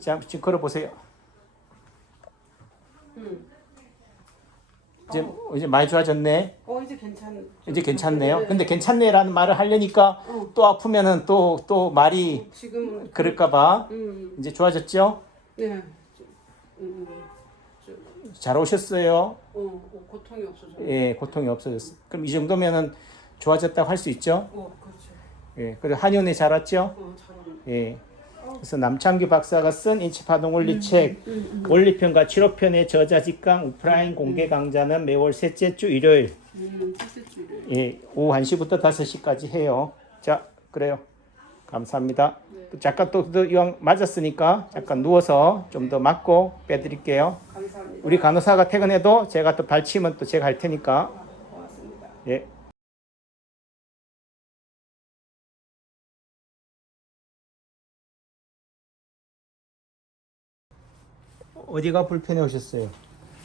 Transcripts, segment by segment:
자, 지금 걸어보세요. 음. 이제, 이제 많이 좋아졌네. 어 이제 괜찮. 이제 괜찮네요. 네. 근데 괜찮네라는 말을 하려니까 어. 또 아프면은 또, 또 말이 지금 그럴까봐 음. 이제 좋아졌죠? 네. 음. 저, 잘 오셨어요. 어, 어 고통이 없어져. 예, 고통이 없어졌어. 그럼 이 정도면은 좋아졌다고 할 수 있죠? 어 그렇죠. 예, 그리고 한의원에 잘 왔죠? 어 잘하네. 예. 그래서 남창규 박사가 쓴 인치파동 원리 책 음, 원리편과 치료편의 저자 직강 오프라인 공개 강좌는 매월 셋째 주 일요일 음. 예, 오후 1시부터 5시까지 해요. 자, 그래요. 감사합니다. 네. 또 잠깐 또, 또 이왕 맞았으니까 잠깐 누워서 좀 더 맞고 빼드릴게요. 감사합니다. 우리 간호사가 퇴근해도 제가 또 발치면 또 제가 할 테니까. 고맙습니다. 예. 어디가 불편해 오셨어요?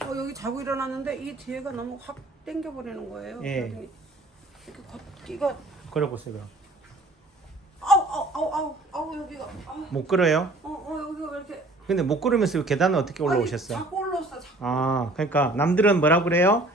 어 여기 자고 일어났는데 이 뒤에가 너무 확 당겨 버리는 거예요. 예. 그러더니 이렇게 겉 이거 걸어보세요. 그럼. 아우 아우 아우 아우 아우 여기가 아우 못 걸어요? 어 어 여기가 왜 이렇게 근데 못 걸으면서 계단은 어떻게 올라오셨어요? 아니, 자꾸 올라왔어. 자꾸. 아, 그러니까 남들은 뭐라 그래요?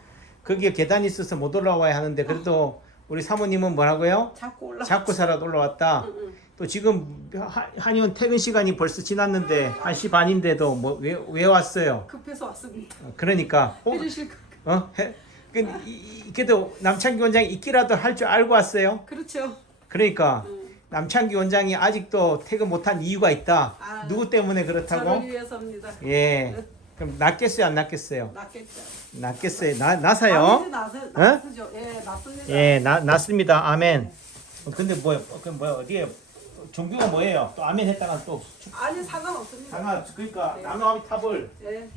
거기에 계단이 있어서 못 올라와야 하는데 그래도 우리 사모님은 뭐라고요? 자꾸 올라. 자꾸 살아도 올라왔다. 응, 응. 또 지금 하- 한의원 퇴근 시간이 벌써 지났는데 1시 반인데도 뭐 왜 왜 왔어요? 급해서 왔습니다. 그러니까 어? 해주실 거. 어? 해, 그, 이- 이- 그래도 남창기 원장이 있기라도 할 줄 알고 왔어요. 그렇죠. 그러니까 응. 남창기 원장이 아직도 퇴근 못한 이유가 있다. 아, 누구 때문에 그렇다고? 저를 위해서입니다. 예. 그럼 낫겠어요, 안 낫겠어요? 낫겠죠. 낫겠어요. 나 나사요. 나서 나서죠. 예, 낫습니다. 예, 나 낫습니다. 아멘. 어, 근데 뭐야? 어, 그 뭐야? 어디에 종교가 뭐예요? 또 아멘 했다가 또 축- 아니 상관없습니다. 상하 그러니까 네. 나노아비 탑을 예.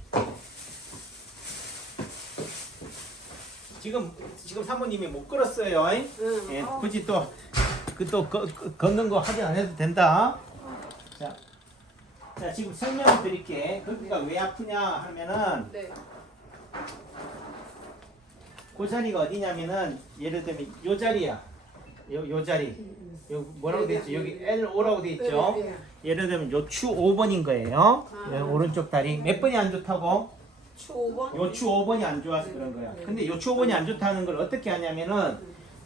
지금 지금 사모님이 못 걸었어요. 잉? 응. 예, 어, 굳이 또 그 또 걷는 거 확인 안 해도 된다. 자, 자 지금 설명을 드릴게. 거기가 왜 아프냐 하면은 네. 그 자리가 어디냐면은 예를 들면 요 자리야. 요, 요 자리. 요 뭐라고 돼 있죠? 여기 L5라고 돼 있죠? 네, 네. 예를 들면 요추 5번인 거예요. 아. 네, 오른쪽 다리 몇 번이 안 좋다고? 추 5번. 요추 5번이 안 좋아서 그런 거야. 근데 요추 5번이 안 좋다는 걸 어떻게 하냐면은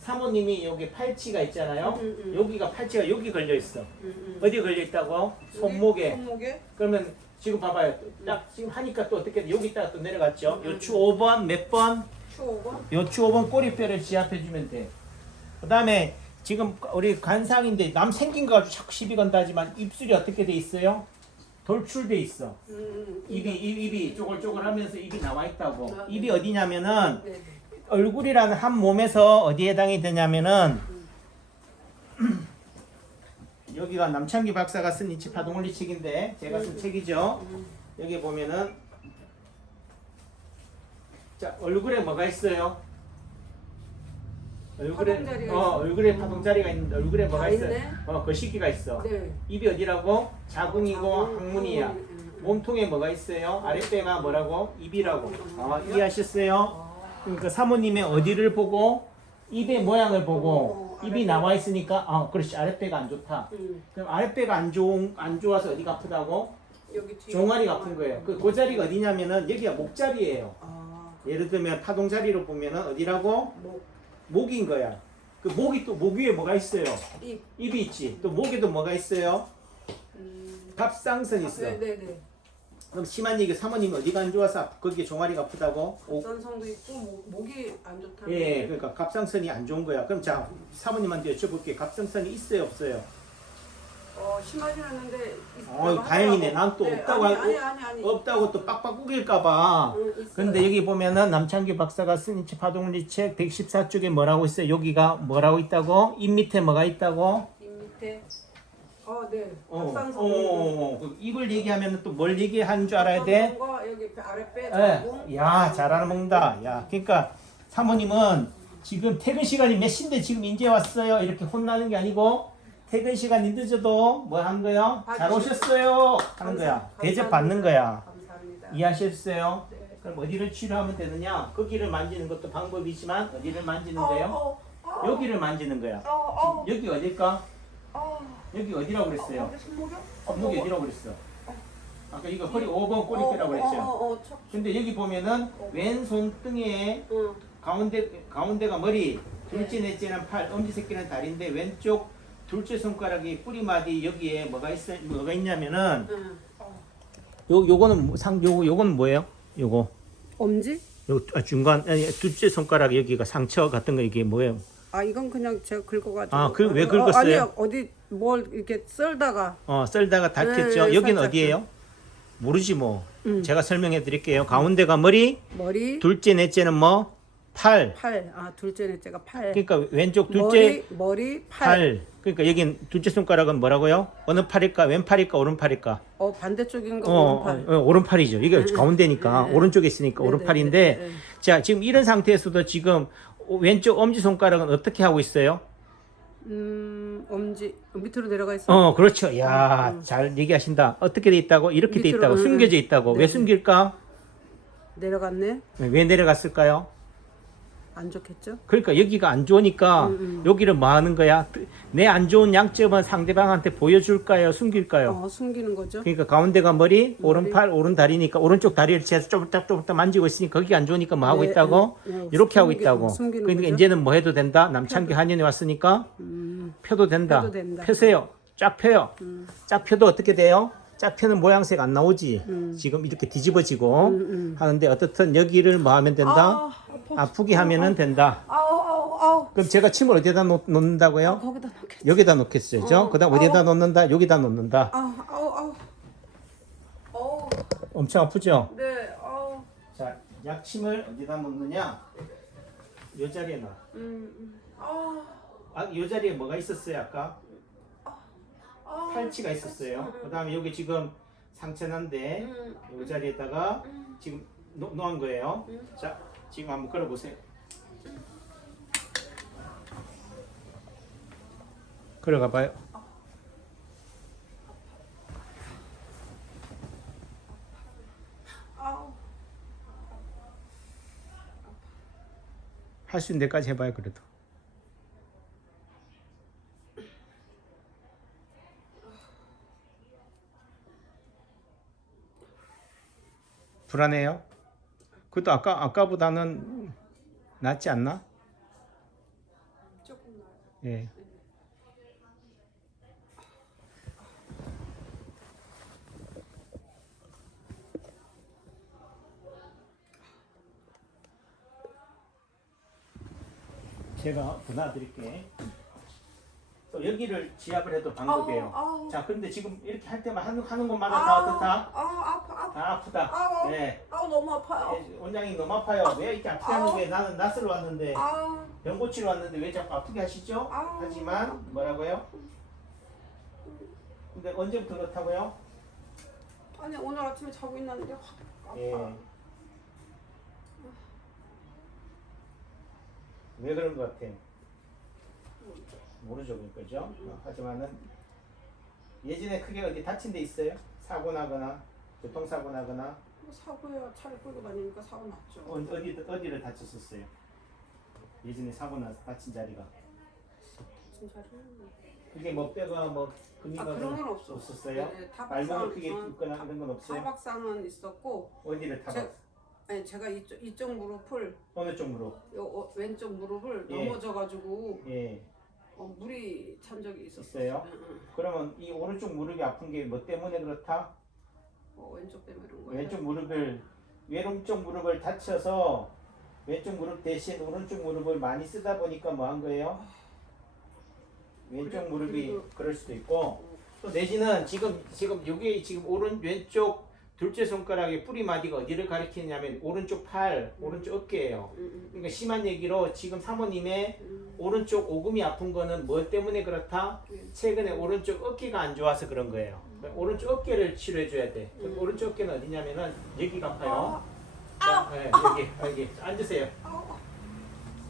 사모님이 여기 팔찌가 있잖아요. 음, 음. 여기가 팔찌가 여기 걸려 있어. 음, 음. 어디 걸려 있다고? 손목에. 손목에. 그러면 지금 봐봐요. 딱 지금 하니까 또 어떻게 돼? 여기 있다가 또 내려갔죠. 요추 5번 몇 번? 추 5번. 요추 5번 꼬리뼈를 지압해 주면 돼. 그다음에 지금 우리 관상인데 남 생긴 거 가지고 자꾸 시비 건다 하지만 입술이 어떻게 돼 있어요? 돌출돼 있어. 음, 음. 입이 입, 입이 쪼글쪼글하면서 입이 나와 있다고. 아, 네. 입이 어디냐면은 네. 네. 얼굴이라는 한 몸에서 어디에 해당이 되냐면은 여기가 남창기 박사가 쓴 이치 파동원리 책인데 제가 쓴 책이죠. 음. 여기 보면은 자 얼굴에 뭐가 있어요? 얼굴에 어 있어. 얼굴에 파동자리가 있는데 얼굴에 뭐가 다 있어요? 있네. 어 거시기가 있어. 네. 입이 어디라고? 자궁이고 자궁, 항문이야. 항문, 음, 음. 몸통에 뭐가 있어요? 아랫배가 뭐라고? 입이라고. 음. 아, 이해하셨어요? 아. 그러니까 사모님의 어디를 보고 입의 모양을 보고 어, 입이 아랫배. 나와 있으니까 아, 그렇지 아랫배가 안 좋다. 음. 그럼 아랫배가 안 좋은 안 좋아서 어디가 아프다고? 여기 뒤에. 종아리가 아픈 거예요. 그, 그 자리가 어디냐면은 여기가 목자리예요. 아. 예를 들면 파동 자리로 보면은 어디라고? 목. 목인 거야. 그 목이 또 목 위에 뭐가 있어요? 입. 입이 있지. 또 목에도 뭐가 있어요? 음. 갑상선 있어. 네, 네, 네. 그럼 심한 얘기 사모님 어디가 안 좋아서 거기에 종아리가 아프다고? 오- 전성도 있고 목, 목이 안 좋다는. 예, 그러니까 갑상선이 안 좋은 거야. 그럼 자 사모님한테 여쭤볼게. 갑상선이 있어요, 없어요? 어 심하진 않는데. 어, 다행이네. 하더라고. 난또 네, 없다고 아니, 하고 아니 아니 아니. 없다고 또 빡빡 우길까봐. 응, 있어요. 근데 여기 보면은 남창기 박사가 쓴 이치 파동리 책 114쪽에 뭐라고 있어요? 여기가 뭐라고 있다고? 입 밑에 뭐가 있다고? 입 밑에. 어, 네. 어, 어. 어, 어. 그 입을 얘기하면 또 뭘 얘기하는 줄 알아야 돼? 여기 아랫배 자궁. 예. 야, 잘 알아먹는다. 야, 그러니까 사모님은 지금 퇴근 시간이 몇 시인데 지금 이제 왔어요. 이렇게 혼나는 게 아니고 퇴근 시간이 늦어도 뭐 하는 거야? 잘 오셨어요. 하는 거야. 대접 받는 거야. 감사합니다. 이해하셨어요? 네. 그럼 어디를 치료하면 되느냐? 거기를 만지는 것도 방법이지만 어디를 만지는데요? 어, 어, 어, 여기를 만지는 거야. 어, 어, 여기 어딜까? 어. 여기 어디라고 그랬어요? 손목이요? 손목이 어디라고 그랬어? 아까 이거 허리 5번 꼬리뼈라고 그랬죠. 어, 어, 어, 척. 근데 여기 보면은 왼손 등에 응. 가운데 가운데가 머리, 둘째 넷째는 팔, 엄지 새끼는 다리인데 왼쪽 둘째 손가락이 뿌리마디 여기에 뭐가 있어 뭐가 있냐면은 응. 요 요거는 뭐- 상 요거 요거는 뭐예요? 요거 엄지? 요 아, 중간 아니 둘째 손가락 여기가 상처 같은 거 이게 뭐예요? 아 이건 그냥 제가 긁어가지고. 아, 그- 왜 어, 긁었어요? 아니요 어디 뭘 이렇게 썰다가. 어 썰다가 닳겠죠. 네, 여기는 살짝 어디예요? 모르지 뭐. 음. 제가 설명해 드릴게요. 가운데가 머리, 머리, 둘째 넷째는 뭐 팔. 팔. 아 둘째 넷째가 팔. 그러니까 왼쪽 둘째 머리, 머리, 팔. 팔. 그러니까 여긴 둘째 손가락은 뭐라고요? 어느 팔일까? 왼팔일까? 오른팔일까? 어 반대쪽인 거 어, 오른팔. 어, 어, 오른팔이죠. 이게 가운데니까 네, 네. 오른쪽에 있으니까 네, 오른팔인데 네, 네, 네. 자 지금 이런 상태에서도 지금 왼쪽 엄지 손가락은 어떻게 하고 있어요? 음 엄지 밑으로 내려가 있어. 어 그렇죠. 야잘 얘기하신다. 어떻게 돼 있다고? 이렇게 돼 밑으로, 있다고 음, 숨겨져 있다고. 네, 왜 네. 숨길까? 내려갔네. 왜 내려갔을까요? 안 좋겠죠? 그러니까 여기가 안 좋으니까 음, 여기를 뭐 하는 거야? 내 안 좋은 양점은 상대방한테 보여줄까요? 숨길까요? 어 숨기는 거죠. 그러니까 가운데가 머리, 오른팔, 오른 다리니까 오른쪽 다리를 제가 쪼물딱 쪼물딱 만지고 있으니까 거기가 안 좋으니까 뭐 하고 네, 있다고? 네, 네. 이렇게 하고 숨기- 있다고. 숨기는 그러니까 거죠? 이제는 뭐 해도 된다? 남창기 한년에 왔으니까 음, 펴도 된다. 펴도 된다. 펴세요. 쫙 펴요. 음. 쫙 펴도 어떻게 돼요? 쫙 펴는 모양새가 안 나오지. 음. 지금 이렇게 뒤집어지고 음, 음. 하는데 어떻든 여기를 뭐 하면 된다? 아. 아프게 하면은 된다. 아우 아우 아우. 그럼 제가 침을 어디다 놓, 놓는다고요? 아, 거기다 넣겠. 여기다 놓겠어요. 죠 어, 그다음 어디다 놓는다? 여기다 놓는다. 아우 아우 아우. 어우. 엄청 아프죠? 네. 아우. 자, 약침을 어디다 놓느냐? 요 자리에 놔. 음. 음. 아우. 아, 요 자리에 뭐가 있었어요, 아까? 팔치가 있었어요. 그 다음에 여기 지금 상처난데 음. 요 자리에다가 음. 지금 놓, 놓은 거예요. 음. 자, 지금 한번 걸어 보세요. 걸어가 봐요. 할 수 있는 데까지 해봐요, 그래도. 불안해요? 그것도 아까 아까보다는 낫지 않나? 조금 나요. 예. 제가 도와드릴게. 또 여기를 지압을 해도 방법이에요. 아우, 아우. 자, 근데 지금 이렇게 할 때만 하는, 하는 것마다 다 어떻다? 아우 아파 아파. 다 아프다. 아우. 네. 아우 너무 아파요. 예, 원장님 너무 아파요. 왜 이렇게 아프게 하는 게 나는 낯을 왔는데 아우. 병 고치러 왔는데 왜 자꾸 아프게 하시죠? 아우. 하지만 뭐라고요? 근데 언제부터 그렇다고요? 아니 오늘 아침에 자고 있는데 확 아파. 예. 왜 그런 것 같아요? 모르죠, 그죠? 어, 하지만은 예전에 크게 어디 다친 데 있어요? 사고 나거나 교통사고 나거나 뭐 사고야 차를 끌고 다니니까 사고 났죠. 어, 어디 어디를 다쳤었어요? 예전에 사고 나 다친 자리가 진짜로. 그게 뭐 뼈가 뭐아 근육가 그런 건 없어. 없었어요? 네, 발목을 타박상 크게 어, 굽거나 이런 건 없어요? 타박상은 있었고 어디를 타박? 제- 아니 제가 이쪽 이쪽 무릎을 어느 쪽 무릎? 요 어, 왼쪽 무릎을 예. 넘어져가지고 예, 어, 물이 찬 적이 있었어요. 있어요. 응, 응. 그러면 이 오른쪽 무릎이 아픈 게 뭐 때문에 그렇다? 어, 왼쪽 때문에 그런 거예요. 왼쪽 무릎을 왼쪽 무릎을 다쳐서 왼쪽 무릎 대신 오른쪽 무릎을 많이 쓰다 보니까 뭐 한 거예요? 왼쪽 그래, 무릎이 그리고- 그럴 수도 있고 또 내지는 지금 지금 여기 지금 오른 왼쪽 둘째 손가락의 뿌리 마디가 어디를 가리키냐면 오른쪽 팔, 오른쪽 어깨예요. 응, 그러니까 심한 얘기로 지금 사모님의. 오른쪽 오금이 아픈 거는 뭐 때문에 그렇다? 응. 최근에 오른쪽 어깨가 안 좋아서 그런 거예요. 오른쪽 어깨를 치료해 줘야 돼. 음. 오른쪽 어깨는 어디냐면은 여기가 아파요. 아, 자, 네, 여기 여기 자, 앉으세요. 아우,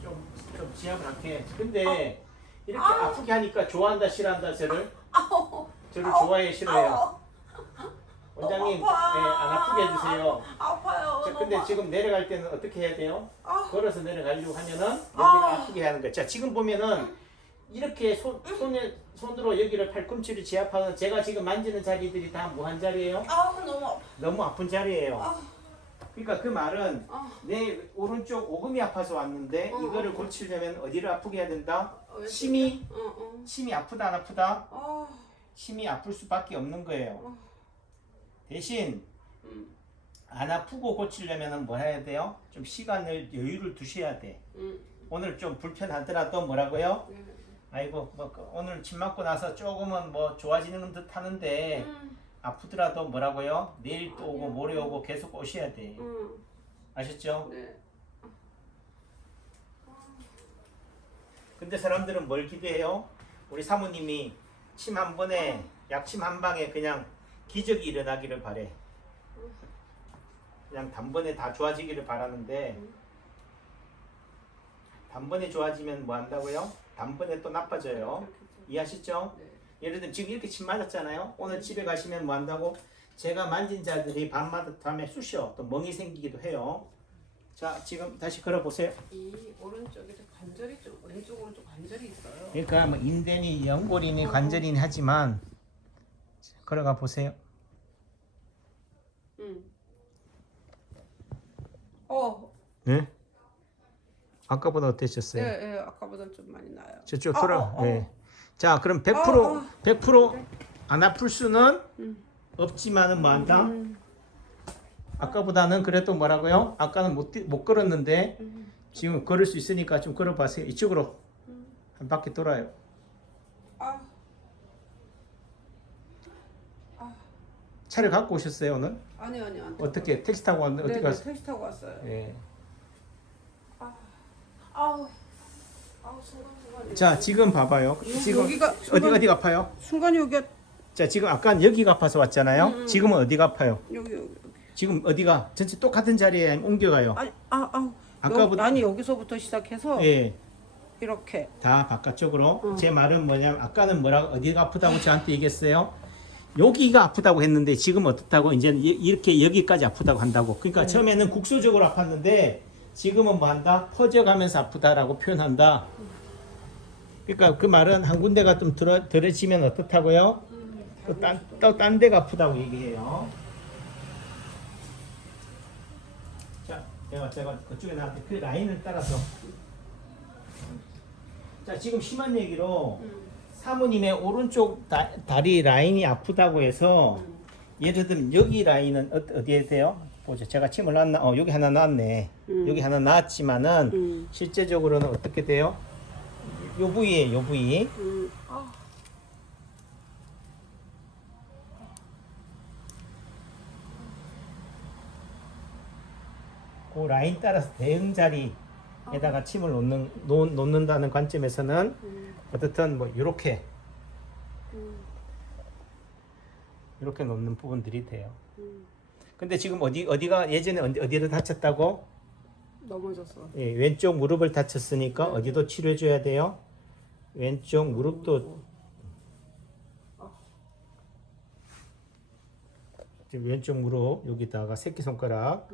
좀, 좀 지압을 할게. 근데 이렇게 아. 프게 하니까 좋아한다 싫어한다 저를 저를 좋아해 싫어해요. 원장님 네. 안 아프게 해주세요. 아파요. 자, 근데 지금 내려갈 때는 어떻게 해야 돼요? 아, 걸어서 내려가려고 하면은 여기를 아. 아. 프게 하는 거예요. 자, 지금 보면은 이렇게 손 손에 손으로 여기를 팔꿈치를 지압하는 제가 지금 만지는 자리들이 다 뭐한 자리예요? 아 너무 아파. 너무 아픈 자리예요. 아. 그러니까 그 말은 아. 내 오른쪽 오금이 아파서 왔는데 어, 이거를 어. 고치려면 어디를 아프게 해야 된다? 어, 왜 심이 어 어. 심이 아프다 안 아프다? 아. 심이 아플 수밖에 없는 거예요. 어. 대신 음. 안 아프고 고치려면 뭐 해야 돼요? 좀 시간을 여유를 두셔야 돼. 음. 오늘 좀 불편하더라도 뭐라고요? 네. 아이고 뭐그 오늘 침 맞고 나서 조금은 뭐 좋아지는 듯 하는데 음. 아프더라도 뭐라고요? 내일 또 오고 모레 오고 계속 오셔야 돼. 음. 아셨죠? 네. 근데 사람들은 뭘 기대해요? 우리 사모님이 침 한 번에 약침 한 방에 그냥 기적이 일어나기를 바래. 그냥 단번에 다 좋아지기를 바라는데 단번에 좋아지면 뭐 한다고요? 단번에 또 나빠져요. 이해하시죠? 네. 예를 들면 지금 이렇게 침 맞았잖아요. 오늘 집에 가시면 뭐 한다고? 제가 만진 자들이 밤마다 밤에 쑤셔 또 멍이 생기기도 해요. 자 지금 다시 걸어보세요. 이 오른쪽에 좀 관절이 좀 왼쪽 오른쪽 관절이 있어요. 그러니까 뭐 인대니 연골이니 관절이니 하지만 걸어가 보세요. 음. 어. 네? 아까보다 어떠셨어요? 네, 네, 아까보다 좀 많이 나요. 저쪽 아, 돌아. 어, 어. 네. 자 그럼 100% 어, 어. 100%안 아플 수는 음. 없지만은 뭐 한다? 음. 아까보다는 그래도 뭐라고요? 아까는 못, 뛰- 못 걸었는데 음. 지금 걸을 수 있으니까 좀 걸어보세요. 이쪽으로 한 바퀴 돌아요. 아. 차를 갖고 오셨어요 오늘? 아니 아니 안. 어떻게 택시 타고 왔는데 네, 어디 네, 갔어요? 택시 타고 왔어요. 예. 아우. 아우 순간 순간. 자 지금 봐봐요. 지금 여기가 어디 순간- 어디가 아파요? 순간 여기 자 지금 아까 여기가 아파서 왔잖아요. 음, 음. 지금은 어디가 아파요? 여기 여기. 지금 어디가 전체 똑같은 자리에 옮겨가요. 아니 아 아우. 아까보다- 여, 아니 여기서부터 시작해서 예, 이렇게. 다 바깥쪽으로. 음. 제 말은 뭐냐면 아까는 뭐라고 어디가 아프다고 저한테 얘기했어요. 여기가 아프다고 했는데 지금 어떻다고 이제 이렇게 여기까지 아프다고 한다고. 그러니까 처음에는 국소적으로 아팠는데 지금은 뭐 한다? 퍼져가면서 아프다라고 표현한다. 그러니까 그 말은 한 군데가 좀 들어, 들어지면 어떻다고요? 또 딴 또 딴 데가 아프다고 얘기해요. 자, 제가 제가 그쪽에 나한테 그 라인을 따라서. 자, 지금 심한 얘기로 사모님의 오른쪽 다, 다리 라인이 아프다고 해서 예를 들면 여기 라인은 어, 어디에 돼요? 보죠. 제가 침을 놨나? 어, 여기 하나 놨네. 음. 여기 하나 놨지만은 음. 실제적으로는 어떻게 돼요? 요 부위에 요 부위. 음. 아. 그 라인 따라서 대응 자리 에다가 침을 놓는 놓, 놓는 다는 관점에서는 음. 어떻든 뭐 이렇게 음. 이렇게 놓는 부분들이 돼요. 음. 근데 지금 어디 어디가 예전에 어디 어디를 다쳤다고? 넘어졌어. 예, 왼쪽 무릎을 다쳤으니까 어디도 치료해 줘야 돼요. 왼쪽 무릎도 지금 왼쪽 무릎 여기다가 새끼 손가락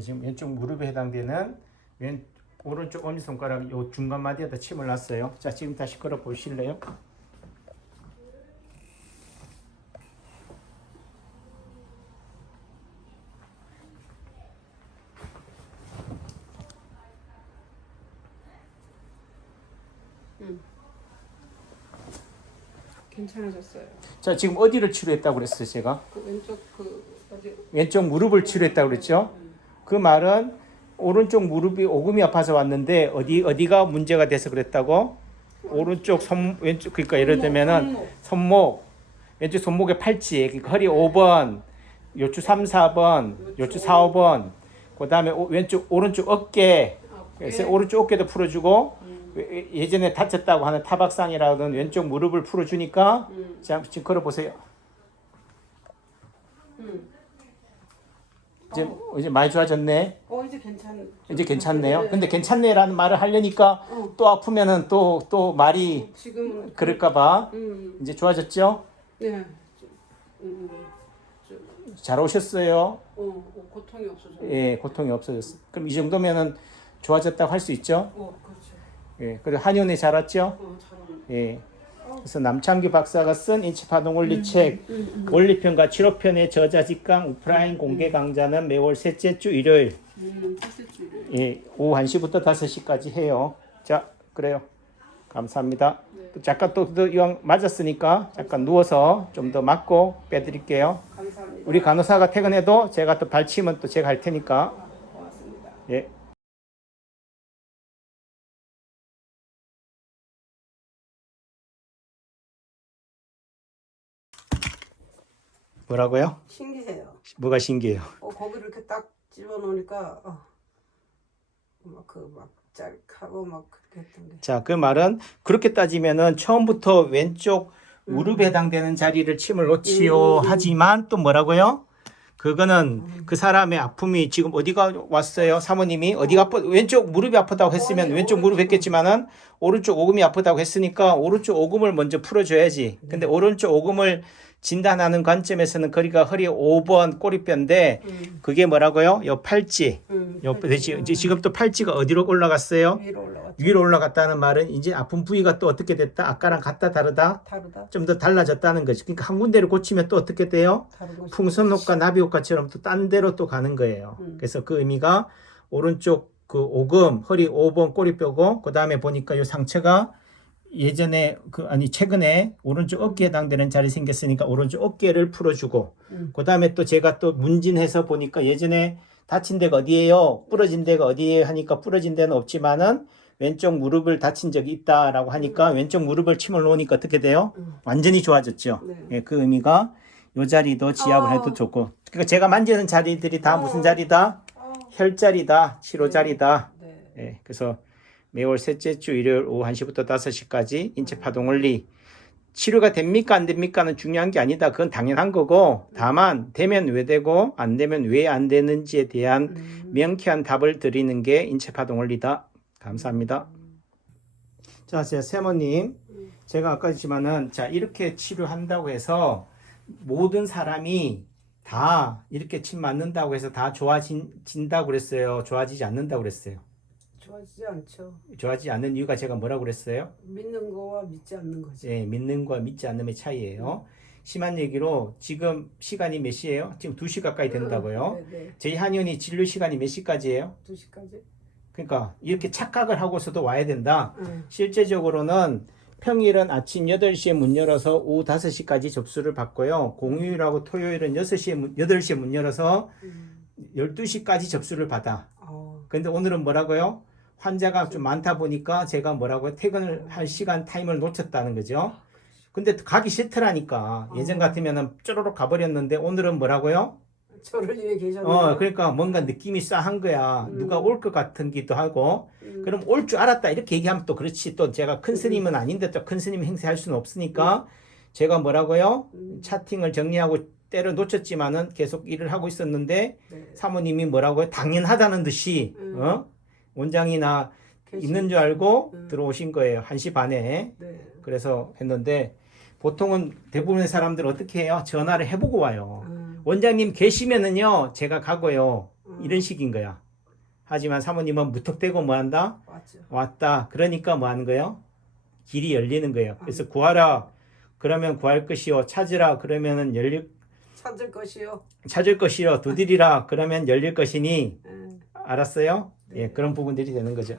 자, 지금 왼쪽 무릎에 해당되는 왼 오른쪽 엄지 손가락 요 중간 마디에다 침을 놨어요. 자, 지금 다시 걸어 보실래요? 괜찮아졌어요. 자, 지금 어디를 치료했다고 그랬어요, 제가? 그 왼쪽 그 어디 왼쪽 무릎을 치료했다고 그랬죠? 그 말은 오른쪽 무릎이 오금이 아파서 왔는데 어디 어디가 문제가 돼서 그랬다고? 오른쪽 손 왼쪽 그러니까 예를 들면은 손목. 왼쪽 손목의 팔찌 그러니까 허리 5번 요추 3, 4번 요추 4, 5번 그 다음에 오- 왼쪽 오른쪽 어깨 그래서 오른쪽 어깨도 풀어주고 예- 예전에 다쳤다고 하는 타박상이라는 왼쪽 무릎을 풀어주니까 음. 자 지금 걸어 보세요. 이제 이제 많이 좋아졌네. 어 이제 괜찮. 이제 괜찮네요. 네. 근데 괜찮네라는 말을 하려니까 어. 또 아프면은 또 또 말이 지금 그럴까봐 음, 이제 좋아졌죠? 네. 음, 잘 오셨어요. 어, 어, 고통이 없어져. 예, 고통이 없어졌어. 그럼 이 정도면은 좋아졌다고 할 수 있죠? 어, 그렇죠. 예, 그리고 한의원에 잘 왔죠? 어, 잘하네. 예. 그래서 남창규 박사가 쓴 인체파동 원리 책 음, 원리편과 치료편의 저자 직강 오프라인 공개 강좌는 매월 셋째 주 일요일 음. 예, 오후 1시부터 5시까지 해요. 자, 그래요. 감사합니다. 네. 또 잠깐 또, 또 이왕 맞았으니까 잠깐 누워서 좀 더 맞고 빼드릴게요. 감사합니다. 우리 간호사가 퇴근해도 제가 또 발치면 또 제가 할 테니까. 고맙습니다. 예. 뭐라고요? 신기해요. 뭐가 신기해요? 어, 거기를 이렇게 딱 집어넣으니까 어, 막그막 짤하고 막 그렇게 했던 게. 자, 그 말은 그렇게 따지면은 처음부터 왼쪽 무릎에 해당되는 자리를 침을 놓지요 음. 하지만 또 뭐라고요? 그거는 그 사람의 아픔이 지금 어디가 왔어요? 사모님이 어디가 아프 왼쪽 무릎이 아프다고 했으면 왼쪽 무릎. 했겠지만은 오른쪽 오금이 아프다고 했으니까 오른쪽 오금을 먼저 풀어줘야지. 근데 오른쪽 오금을 진단하는 관점에서는 거리가 허리 5번 꼬리뼈인데 음, 그게 뭐라고요? 요 팔찌. 음, 요 지금 지금 또 팔찌가 어디로 올라갔어요? 위로 올라갔죠. 위로 올라갔다는 말은 이제 아픈 부위가 또 어떻게 됐다? 아까랑 같다 다르다? 다르다. 좀 더 달라졌다는 거죠. 그러니까 한 군데를 고치면 또 어떻게 돼요? 풍선효과, 나비효과처럼 또 딴 데로 또 가는 거예요. 음. 그래서 그 의미가 오른쪽 그 오금, 허리 5번 꼬리뼈고 그 다음에 보니까 이 상처가 예전에 그 아니 최근에 오른쪽 어깨에 해당되는 자리 생겼으니까 오른쪽 어깨를 풀어주고 음. 그 다음에 또 제가 또 문진해서 보니까 예전에 다친 데가 어디예요? 부러진 데가 어디예요? 하니까 부러진 데는 없지만은 왼쪽 무릎을 다친 적이 있다라고 하니까 왼쪽 무릎을 침을 놓으니까 어떻게 돼요? 음. 완전히 좋아졌죠. 네. 예, 그 의미가 요 자리도 지압을 어. 해도 좋고. 그러니까 제가 만지는 자리들이 다 어. 무슨 자리다? 어, 혈자리다, 치료자리다. 네. 예, 그래서 매월 셋째 주 일요일 오후 1시부터 5시까지 인체 파동 원리 치료가 됩니까 안 됩니까는 중요한 게 아니다. 그건 당연한 거고 다만 되면 왜 되고 안 되면 왜 안 되는지에 대한 음. 명쾌한 답을 드리는 게 인체 파동 원리다. 감사합니다. 자, 제 세모님, 제가 아까 했지만은 자 이렇게 치료한다고 해서 모든 사람이 다 이렇게 침 맞는다고 해서 다 좋아진다고 그랬어요. 좋아지지 않는다고 그랬어요. 좋아지지 않죠. 좋아지지 않는 이유가 제가 뭐라고 그랬어요? 믿는 거와 믿지 않는 거지. 예, 믿는 거와 믿지 않는의 차이예요. 심한 얘기로 지금 시간이 몇 시예요? 지금 2시 가까이 된다고요. 네, 네. 저희 한의원이 진료 시간이 몇 시까지예요? 2시까지. 그러니까 이렇게 착각을 하고서도 와야 된다. 응. 실제적으로는 평일은 아침 8시에 문 열어서 오후 5시까지 접수를 받고요. 공휴일하고 토요일은 6시에 문, 8시에 문 열어서 음. 12시까지 접수를 받아. 어. 근데 오늘은 뭐라고요? 환자가 좀 많다 보니까 제가 뭐라고요? 퇴근을 할 시간 타임을 놓쳤다는 거죠. 근데 가기 싫더라니까. 예전 같으면은 쪼르륵 가버렸는데 오늘은 뭐라고요? 저를 위해 계셨네요. 어, 그러니까 뭔가 느낌이 싸한 거야. 음. 누가 올 것 같은 기도 하고. 음. 그럼 올 줄 알았다. 이렇게 얘기하면 또 그렇지. 또 제가 큰 스님은 아닌데 또 큰 스님 행세할 수는 없으니까 제가 뭐라고요? 음. 차팅을 정리하고 때를 놓쳤지만은 계속 일을 하고 있었는데 네. 사모님이 뭐라고요? 당연하다는 듯이 음. 어? 원장이나 계시- 있는 줄 알고 음. 들어오신 거예요. 1시 반에. 네. 그래서 했는데 보통은 대부분의 사람들 어떻게 해요? 전화를 해보고 와요. 음. 원장님 계시면은요, 제가 가고요. 음. 이런 식인 거야. 하지만 사모님은 무턱대고 뭐 한다? 맞죠. 왔다. 그러니까 뭐 하는 거예요? 길이 열리는 거예요. 그래서 음. 구하라. 그러면 구할 것이요. 찾으라. 그러면은 열릴, 찾을 것이요. 찾을 것이요. 두드리라. 그러면 열릴 것이니. 음. 알았어요? 네. 예, 그런 부분들이 되는 거죠.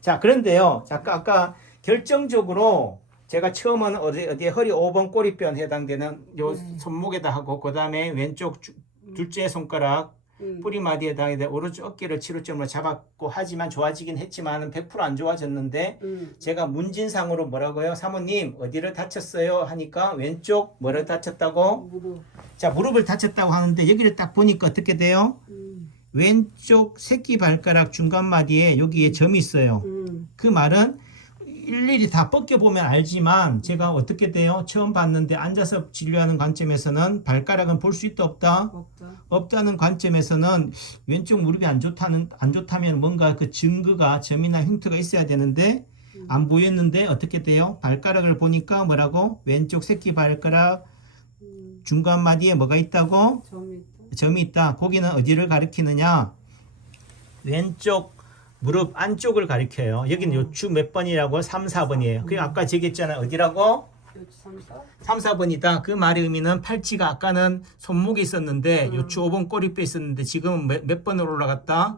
자, 그런데요. 아까, 아까 결정적으로 제가 처음은 어디, 어디에 허리 5번 꼬리뼈에 해당되는 요 네. 손목에다 하고, 그 다음에 왼쪽 주- 둘째 손가락 음. 뿌리마디에 해당되는 오른쪽 어깨를 치료점으로 잡았고, 하지만 좋아지긴 했지만 100%안 좋아졌는데, 음. 제가 문진상으로 뭐라고요? 사모님, 어디를 다쳤어요? 하니까 왼쪽 뭐를 다쳤다고? 무릎. 자, 무릎을 다쳤다고 하는데, 여기를 딱 보니까 어떻게 돼요? 음. 왼쪽 새끼 발가락 중간 마디에 여기에 점이 있어요. 음. 그 말은 일일이 다 벗겨보면 알지만 제가 어떻게 돼요? 처음 봤는데 앉아서 진료하는 관점에서는 발가락은 볼 수 있다 없다? 없다. 없다는 관점에서는 왼쪽 무릎이 안 좋다는 안 좋다면 뭔가 그 증거가 점이나 흉터가 있어야 되는데 안 보였는데 어떻게 돼요? 발가락을 보니까 뭐라고? 왼쪽 새끼 발가락 음, 중간 마디에 뭐가 있다고? 점이 있다. 점이 있다. 거기는 어디를 가리키느냐? 왼쪽 무릎 안쪽을 가리켜요. 여기는 요추 몇 번이라고? 3, 4번이에요. 그 아까 제기했잖아요. 어디라고? 요치 삼사. 3, 4번이다. 그 말의 의미는 팔찌가 아까는 손목에 있었는데 요추 5번 꼬리뼈 있었는데 지금은 몇, 몇 번으로 올라갔다?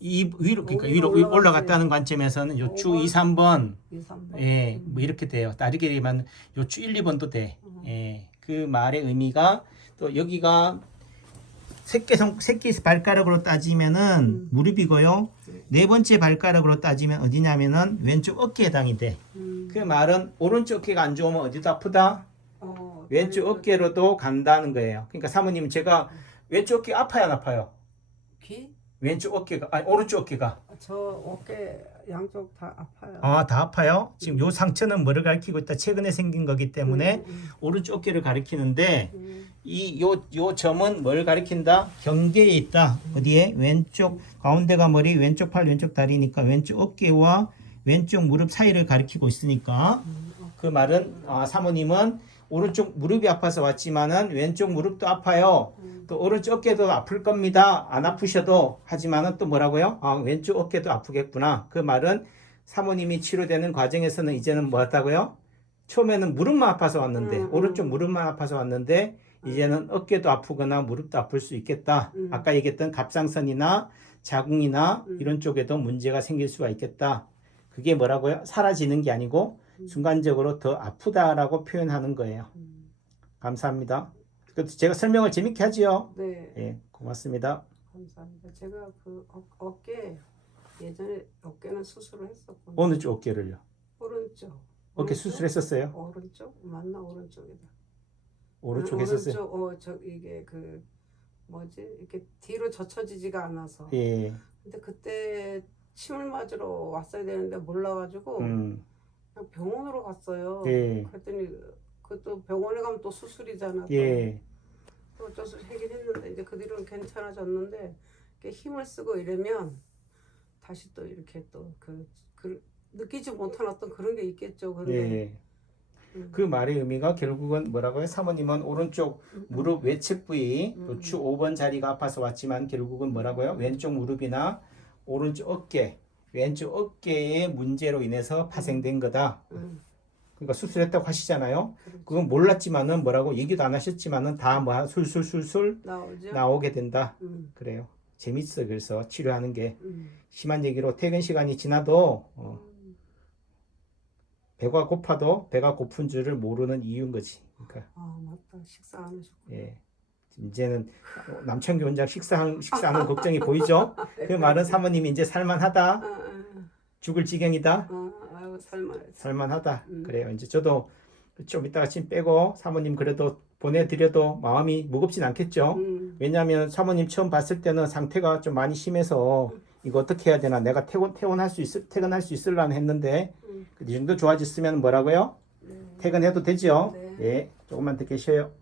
이 위로 그러니까 위로 올라갔지. 올라갔다는 관점에서는 요추 오번. 2, 3번 이 삼번. 예, 뭐 이렇게 돼요. 다르게 되면 요추 1, 2번도 돼. 예. 그 말의 의미가 또 여기가 새끼 손 새끼 발가락으로 따지면은 무릎이고요. 네 번째 발가락으로 따지면 어디냐면은 왼쪽 어깨에 해당이 돼. 음, 그 말은 오른쪽 어깨가 안 좋으면 어디도 아프다? 어, 왼쪽 다리가- 어깨로도 간다는 거예요. 그러니까 사모님 제가 왼쪽 어깨 아파요, 안 아파요? 귀? 왼쪽 어깨가 아니 오른쪽 어깨가 저 어깨 양쪽 다 아파요. 아 다 아파요. 지금 요 상처는 뭐를 가리키고 있다? 최근에 생긴 거기 때문에 음, 오른쪽 어깨를 가리키는데 음, 이요 요 점은 뭘 가리킨다? 경계에 있다. 어디에? 왼쪽 가운데가 머리, 왼쪽 팔, 왼쪽 다리니까 왼쪽 어깨와 왼쪽 무릎 사이를 가리키고 있으니까 음, 그 말은 아, 사모님은 오른쪽 무릎이 아파서 왔지만은 왼쪽 무릎도 아파요. 음. 또 오른쪽 어깨도 아플 겁니다. 안 아프셔도 하지만은 또 뭐라고요? 아, 왼쪽 어깨도 아프겠구나. 그 말은 사모님이 치료되는 과정에서는 이제는 뭐 했다고요? 처음에는 무릎만 아파서 왔는데 음, 음. 오른쪽 무릎만 아파서 왔는데 이제는 어깨도 아프거나 무릎도 아플 수 있겠다. 음. 아까 얘기했던 갑상선이나 자궁이나 음. 이런 쪽에도 문제가 생길 수가 있겠다. 그게 뭐라고요? 사라지는 게 아니고 순간적으로 더 아프다라고 표현하는 거예요. 음. 감사합니다. 제가 설명을 재밌게 하지요. 네, 예, 고맙습니다. 감사합니다. 제가 그 어, 어깨 예전에 어깨는 수술을 했었거든요. 어느 쪽 어깨를요? 오른쪽. 어깨 오른쪽? 수술했었어요? 오른쪽 맞나 오른쪽이다. 오른쪽 아, 했었어요? 오른쪽 어저 이게 그 뭐지 이렇게 뒤로 젖혀지지가 않아서. 예, 근데 그때 침을 맞으러 왔어야 되는데 몰라가지고 음, 병원으로 갔어요. 예, 그랬더니 그또 병원에 가면 또 수술이잖아. 또. 예, 또 어쩔 수 하긴 했는데 이제 그 뒤로는 괜찮아졌는데 이렇게 힘을 쓰고 이러면 다시 또 이렇게 또그 그, 느끼지 못한 어떤 그런 게 있겠죠. 근데 예. 그 말의 의미가 결국은 뭐라고요? 사모님은 오른쪽 무릎 외측 부위 음. 요추 5번 자리가 아파서 왔지만 결국은 뭐라고요? 왼쪽 무릎이나 오른쪽 어깨, 왼쪽 어깨의 문제로 인해서 파생된 거다. 음, 그러니까 수술했다고 하시잖아요. 그렇죠. 그건 몰랐지만은 뭐라고 얘기도 안 하셨지만은 다 뭐 술술술술 나오죠. 나오게 된다. 음, 그래요. 재밌어 그래서 치료하는 게 음, 심한 얘기로 퇴근 시간이 지나도 어, 음. 배가 고파도 배가 고픈 줄을 모르는 이유인 거지. 그러니까 아 맞다 식사 안 하셨고. 예. 이제는 남천교 원장 식사하는 식사하는 걱정이 보이죠? 그 말은 사모님이 이제 살만하다, 아, 아, 죽을 지경이다, 아, 아유 살만. 살만하다. 음. 그래요. 이제 저도 좀 이따가 침 빼고 사모님 그래도 보내드려도 마음이 무겁진 않겠죠? 음, 왜냐하면 사모님 처음 봤을 때는 상태가 좀 많이 심해서 이거 어떻게 해야 되나 내가 퇴원 퇴원할 수 있을 퇴근할 수 있을라나 했는데 음. 이 정도 좋아졌으면 뭐라고요? 네. 퇴근해도 되죠? 네. 예, 조금만 더 계셔요.